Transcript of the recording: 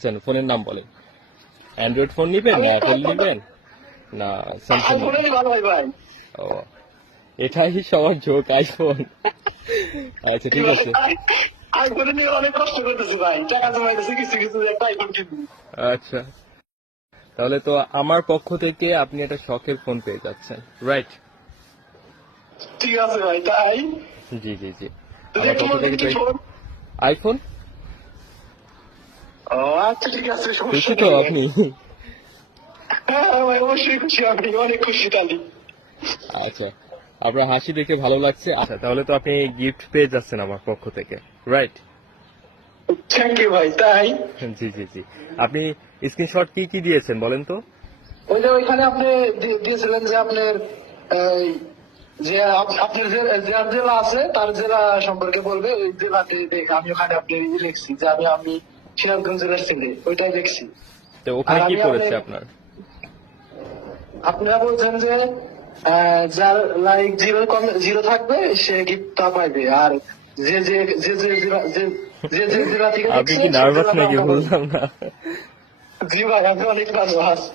ফোনের নাম বলেন। অ্যান্ড্রয়েড ফোন নিবেন না অ্যাপেল নিবেন না স্যামসাং? ও, এটাই সবার ঝোঁক, আইফোন। আচ্ছা ঠিক আছে। আচ্ছা, তাহলে তো আমার পক্ষ থেকে আপনি একটা শখের ফোন পেয়ে যাচ্ছেন, রাইট? ঠিক আছে ভাই, তাই জি জি জি, আমার পক্ষ থেকে তো আইফোন। আচ্ছা ঠিক আছে, খুশি তো আপনি? হ্যাঁ ভাই, অবশ্যই খুশি, আমি অনেক খুশি তালি। আচ্ছা, আপনার হাসি দেখে ভালো লাগছে। আচ্ছা, তাহলে তো আপনি গিফট পেয়ে যাচ্ছেন আমার পক্ষ থেকে, রাইট? থ্যাংক ইউ ভাই, তাই জি জি জি। আপনি স্ক্রিনশট কি কি দিয়েছেন বলেন তো? ওই যে ওইখানে আপনি দিয়েছিলেন যে আপনার যে আপনার যার জেলা আছে তার জেলা সম্পর্কে বলবে, ওই জেলাকে আমি ওখানে আপনি লিখছি যে আমি সিরাজগঞ্জ জেলার ছেলে, ওইটাই দেখছি। তো ওখানে কি আমি পড়েছে আপনার? আপনারা বলছেন যে যার লাইক জিরো থাকবে সে গিফটটা পাইবে, আর যে যে যে যে জেলা- যে যে যে জেলা থেকে আপনি দেখছে কি সেই নার্ভাস জেলাটা নাকি আমরা বলবো। বুঝলাম না। জি ভাই, আমি অনেক নার্ভাস।